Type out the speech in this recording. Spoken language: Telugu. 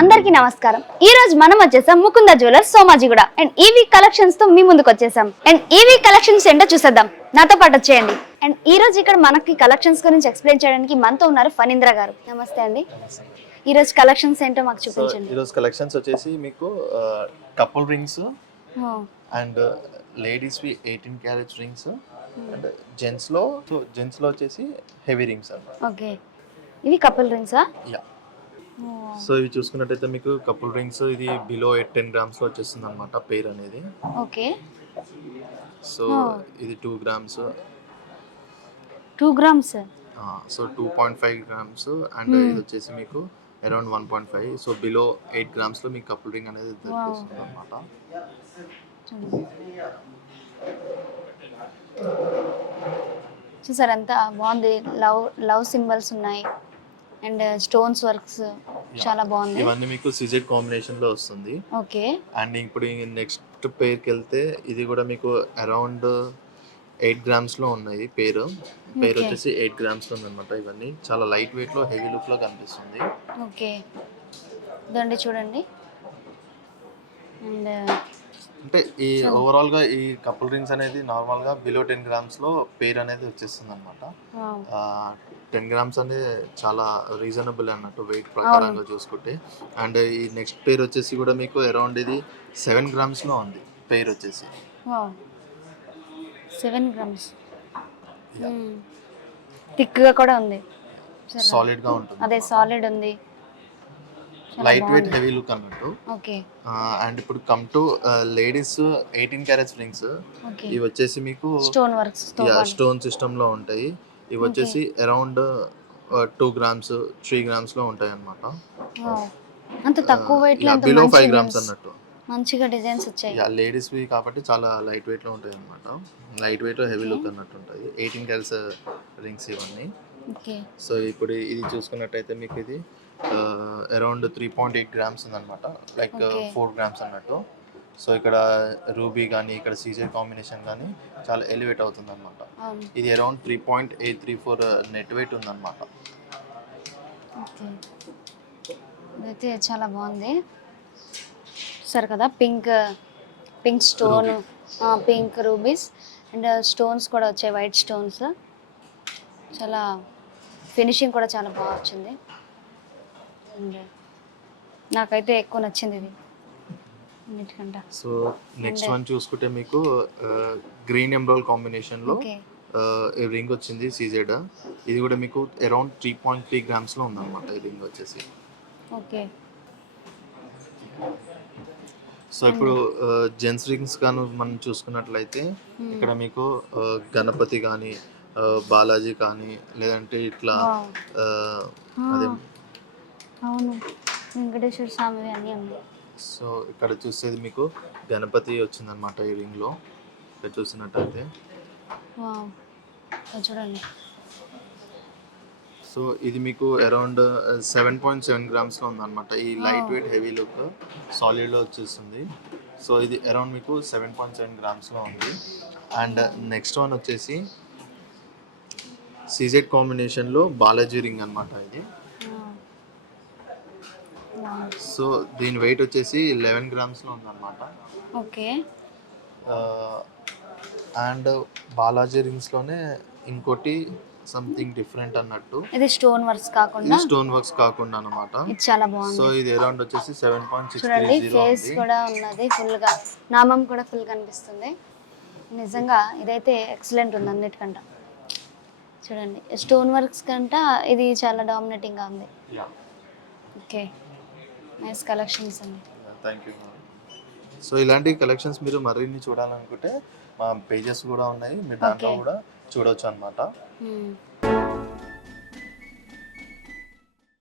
అందరికీ నమస్కారం. ఈ రోజు మనం వచ్చేసాం ముకుంద జ్యువెలర్స్ సోమాజిగూడ. అండ్ ఈవీ కలెక్షన్స్తో మీ ముందుకు వచ్చేసాం. అండ్ ఈవీ కలెక్షన్స్ ఏంటో చూసేద్దాం. నాతో పాటు వచ్చేయండి. అండ్ ఈ రోజు ఇక్కడ మనకి కలెక్షన్స్ గురించి ఎక్స్ప్లెయిన్ చేయడానికి మనతో ఉన్నారు ఫణీంద్ర గారు. నమస్తే అండి. ఈ రోజు కలెక్షన్స్ ఏంటో మాకు చూపించండి. ఈరోజు కలెక్షన్స్ వచ్చేసి మీకు కపుల్ రింగ్స్ అండ్ లేడీస్వి ఎయిటీన్ క్యారెట్ రింగ్స్ అండ్ జెంట్స్లో సో జెంట్స్లో వచ్చేసి హెవీ రింగ్స్ అన్నమాట. ఓకే. ఇవి కపుల్ రింగ్సా యా సో ఇవి చూసుకున్నట్టయితే మీకు కపుల్ రింగ్స్ ఇది బిలో టెన్ గ్రామ్స్లో వచ్చేస్తుంది అనమాట పేర్ అనేది. Okay so Oh. ఇది two grams two grams so two point five grams and. ఇది వచ్చేసి మీకు around one point five so below eight గ్రామ్స్లో మీకు కపుల్ రింగ్ అనేది దొరికిస్తుంది అనమాట చూసారు ఎంత బాగుంది? లవ్ లవ్ సింబల్స్ ఉన్నాయి. అండ్ స్టోన్స్ వర్క్స్ చాలా బాగుంది ఇవన్నీ మీకు సిజెడ్ కాంబినేషన్లో వస్తుంది. ఓకే. అండ్ ఇప్పుడు నెక్స్ట్ పేర్కి వెళ్తే ఇది కూడా మీకు అరౌండ్ ఎయిట్ గ్రామ్స్లో ఉన్నాయి పేరు. పేరు. వచ్చేసి ఎయిట్ గ్రామ్స్లో ఉందన్నమాట ఇవన్నీ. చాలా లైట్ వెయిట్లో హెవీ లుక్లో కనిపిస్తుంది. ఓకే. ఇదండి చూడండి. అండ్ అంటే ఈ ఓవరాల్గా ఈ కపుల్ రింగ్స్ అనేది నార్మల్గా బిలో టెన్ గ్రామ్స్లో పేరు అనేది వచ్చేస్తుంది అనమాట టెన్ గ్రామ్స్ అనేది చాలా రీజనబుల్ అన్నట్టు వెయిట్ ప్రకారంగా చూసుకుంటే. అండ్ ఈ నెక్స్ట్ పేరు వచ్చేసి కూడా మీకు అరౌండ్ ఇది సెవెన్ గ్రామ్స్లో ఉంది పేరు వచ్చేసి. Seven grams. థిక్గా కూడా ఉంది. సాలిడ్గా ఉంటుంది. అదే సాలిడ్ ఉంది. Light weight. హెవీ లుక్ అన్నట్టు. ఓకే. అండ్ ఇప్పుడు come to ladies eighteen carats rings ఇవి వచ్చేసి మీకు స్టోన్ వర్క్స్. స్టోన్ సిస్టమ్లో ఉంటాయి. ఇవి వచ్చేసి అరౌండ్ టూ గ్రామ్స్ త్రీ గ్రామ్స్లో ఉంటాయి అనమాట. అంత తక్కువ వెయిట్లో బిలో ఫైవ్ గ్రామ్స్ అన్నట్టు. మంచిగా డిజైన్స్ వచ్చాయి. యా లేడీస్ వి కాబట్టి చాలా లైట్ వెయిట్లో ఉంటాయి అనమాట లైట్ వెయిట్ హెవీ లుక్ అన్నట్టు ఉంటాయి. ఎయిటీన్ క్యారెట్స్ రింగ్స్ ఇవన్నీ. ఓకే. సో ఇప్పుడు ఇది చూసుకున్నట్టయితే మీకు ఇది around three point eight grams ఉందన్నమాట. లైక్. ఫోర్ గ్రామ్స్ అన్నట్టు. సో ఇక్కడ రూబీ కానీ ఇక్కడ సీజర్ కాంబినేషన్ కానీ చాలా ఎలివేట్ అవుతుంది అనమాట ఇది around three point eight three four net weight ఉందన్నమాట. ఇదైతే చాలా బాగుంది. సరే కదా pink pink stone pink rubies and stones కూడా వచ్చాయి వైట్ స్టోన్స్. చాలా ఫినిషింగ్ కూడా చాలా బాగా వచ్చింది. అండ్ నాకైతే ఎక్కువ నచ్చింది ఇది. సో నెక్స్ట్ వన్ చూసుకుంటే మీకు గ్రీన్ ఎమ్రోల్ కాంబినేషన్లో ఓకే. రింగ్ వచ్చింది సీజెడ్. ఇది కూడా మీకు అరౌండ్ త్రీ పాయింట్ త్రీ గ్రామ్స్లో ఉందన్నమాట ఈ రింగ్ వచ్చేసి. ఓకే. సో ఇప్పుడు జెంట్స్ రింగ్స్ గాను మనం చూసుకున్నట్లయితే ఇక్కడ మీకు గణపతి కానీ బాలాజీ కానీ లేదంటే ఇట్లా అదే. అవును. వెంకటేశ్వర స్వామి అన్నీ ఉన్నాయి సో ఇక్కడ చూసేది మీకు గణపతి వచ్చిందనమాట ఈ రింగ్లో. ఇక్కడ చూసినట్టయితే. చూడండి. సో ఇది మీకు అరౌండ్ సెవెన్ పాయింట్ సెవెన్ గ్రామ్స్లో ఉందన్నమాట. ఈ లైట్. వెయిట్ హెవీ లుక్ సాలిడ్లో వచ్చేస్తుంది సో ఇది అరౌండ్ మీకు సెవెన్ పాయింట్ సెవెన్ గ్రామ్స్లో ఉంది. అండ్ నెక్స్ట్ వన్ వచ్చేసి సీజెడ్ కాంబినేషన్లో బాలాజీ రింగ్ అనమాట ఇది. సో దీని వెయిట్ వచ్చేసి లెవెన్ గ్రామ్స్లో ఉందన్నమాట. ఓకే. అండ్ బాలాజీ రింగ్స్లోనే ఇంకోటి సంథింగ్ డిఫరెంట్ అన్నట్టు. ఇది స్టోన్ వర్క్స్ కాకుండా? స్టోన్ వర్క్స్ కాకుండా అనమాట ఇది చాలా సో బాగుంది ఇది అరౌండ్ వచ్చేసి సెవెన్ పాయింట్ సిక్స్ చూడండి త్రీ జీరో ఫేస్ కూడా ఉన్నది ఫుల్గా. నామం కూడా ఫుల్ కనిపిస్తుంది. నిజంగా ఇదైతే ఎక్సలెంట్ ఉంది అన్నిటికంట. చూడండి స్టోన్ వర్క్స్ కంట ఇది చాలా డామినేటింగ్గా ఉంది. ఓకే. నైస్ కలెక్షన్స్ అండి థ్యాంక్ యూ సో ఇలాంటి కలెక్షన్స్ మీరు మరిన్ని చూడాలనుకుంటే మా పేజెస్ కూడా ఉన్నాయి మీరు దాంట్లో. కూడా చూడొచ్చు అనమాట Hmm.